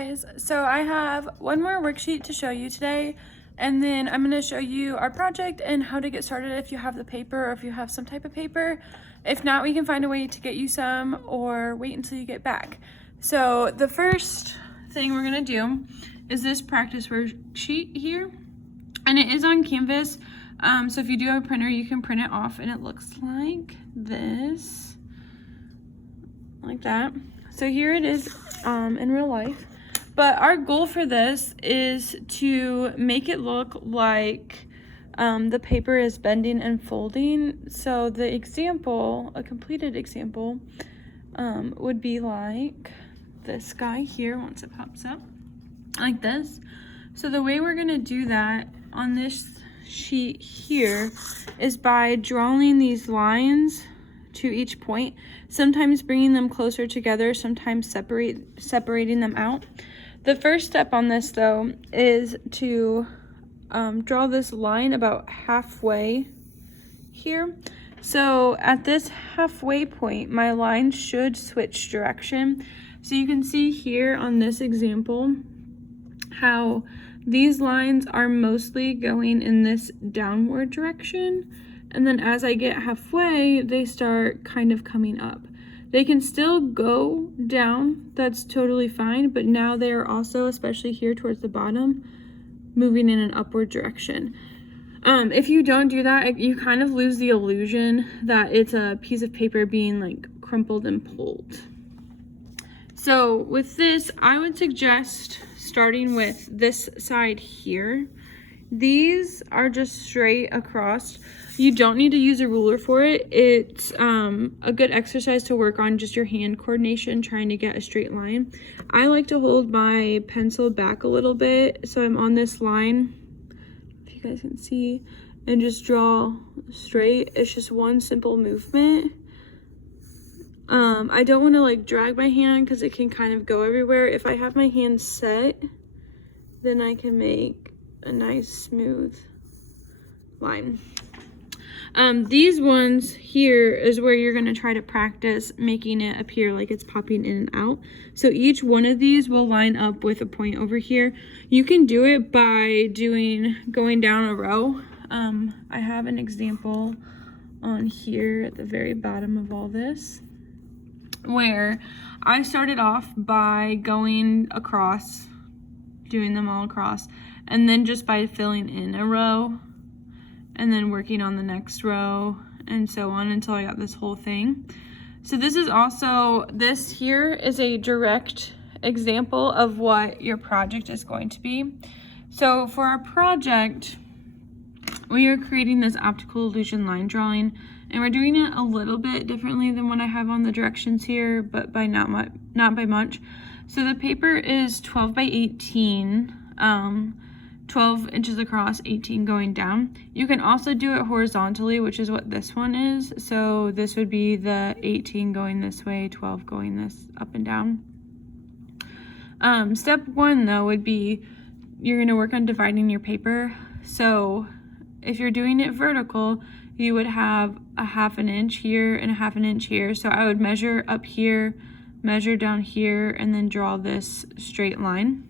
guys, so I have one more worksheet to show you today, and then I'm going to show you our project and how to get started if you have the paper or if you have some type of paper. If not, we can find a way to get you some or wait until you get back. So the first thing we're going to do is this practice worksheet here, and it is on Canvas. So if you do have a printer, you can print it off, and it looks like this, like that. So here it is in real life, but our goal for this is to make it look like the paper is bending and folding. So the example, a completed example, would be like this guy here once it pops up, like this. So the way we're gonna do that on this sheet here is by drawing these lines to each point, sometimes bringing them closer together, sometimes separating them out. The first step on this though is to draw this line about halfway here. So at this halfway point, my line should switch direction. So you can see here on this example how these lines are mostly going in this downward direction, and then as I get halfway, they start kind of coming up. They can still go down, that's totally fine, but now they are also, especially here towards the bottom, moving in an upward direction. If you don't do that, you kind of lose the illusion that it's a piece of paper being like crumpled and pulled. So with this, I would suggest starting with this side here. These are just straight across. You don't need to use a ruler for it. It's a good exercise to work on just your hand coordination, trying to get a straight line. I like to hold my pencil back a little bit, so I'm on this line, if you guys can see, and just draw straight. It's just one simple movement. I don't want to like drag my hand because it can kind of go everywhere. If I have my hand set, then I can make a nice smooth line. These ones here is where you're going to try to practice making it appear like it's popping in and out. So each one of these will line up with a point over here. You can do it by going down a row. I have an example on here at the very bottom of all this, where I started off by going across, doing them all across, and then just by filling in a row and then working on the next row and so on until I got this whole thing. So this here is a direct example of what your project is going to be. So for our project, we are creating this optical illusion line drawing, and we're doing it a little bit differently than what I have on the directions here, but by not by much. So the paper is 12 by 18, 12 inches across, 18 going down. You can also do it horizontally, which is what this one is. So this would be the 18 going this way, 12 going this up and down. Step one though would be you're going to work on dividing your paper. So if you're doing it vertical, you would have a 1/2 inch here and a 1/2 inch here. So I would measure up here, measure down here, and then draw this straight line.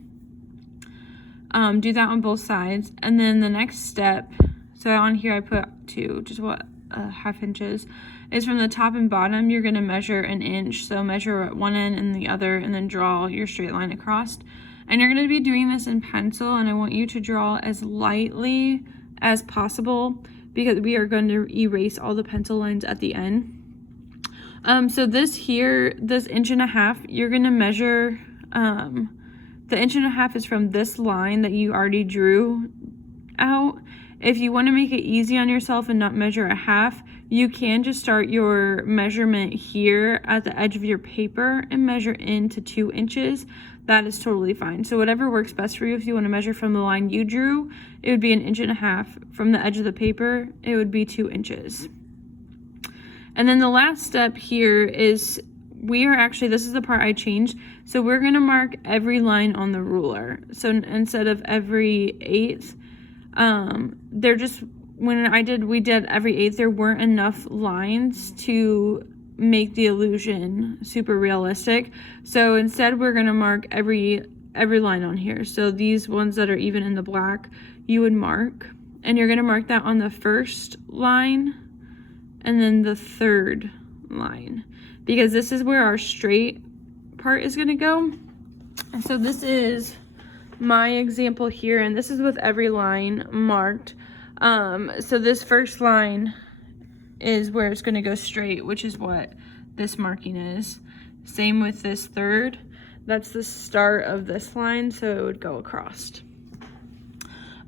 Do that on both sides. And then the next step, so on here I put 2, just what, 1/2 inches, is from the top and bottom, you're gonna measure 1 inch. So measure at one end and the other, and then draw your straight line across. And you're gonna be doing this in pencil, and I want you to draw as lightly as possible because we are going to erase all the pencil lines at the end. So this here, this 1.5 inches, you're gonna measure, the 1.5 inches is from this line that you already drew out. If you want to make it easy on yourself and not measure a 1/2, you can just start your measurement here at the edge of your paper and measure into 2 inches. That is totally fine. So whatever works best for you. If you want to measure from the line you drew, it would be 1.5 inches. From the edge of the paper, it would be 2 inches. And then the last step here is this is the part I changed. So we're going to mark every line on the ruler. So instead of every 1/8, we did every 1/8, there weren't enough lines to make the illusion super realistic. So instead we're going to mark every every line on here. So these ones that are even in the black, you would mark, and you're gonna mark that on the first line and then the third line, because this is where our straight part is gonna go. And so this is my example here, and this is with every line marked. So this first line is where it's gonna go straight, which is what this marking is. Same with this third. That's the start of this line, so it would go across.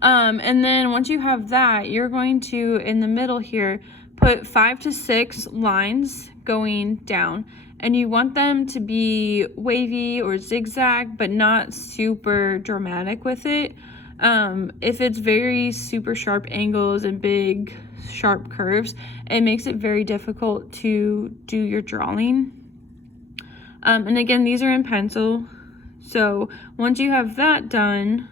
And then once you have that, you're going to, in the middle here, put 5 to 6 lines going down. And you want them to be wavy or zigzag, but not super dramatic with it. If it's very super sharp angles and big sharp curves, it makes it very difficult to do your drawing. And again, these are in pencil. So once you have that done,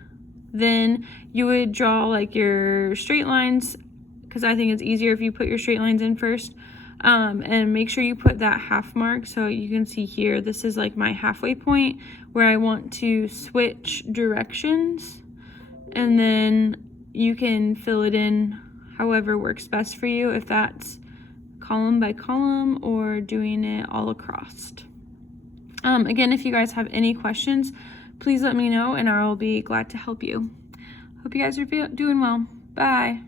then you would draw like your straight lines, because I think it's easier if you put your straight lines in first. And make sure you put that half mark. So you can see here, this is like my halfway point where I want to switch directions, and then you can fill it in however works best for you, if that's column by column or doing it all across. Again, if you guys have any questions, please let me know and I will be glad to help you. Hope you guys are doing well. Bye.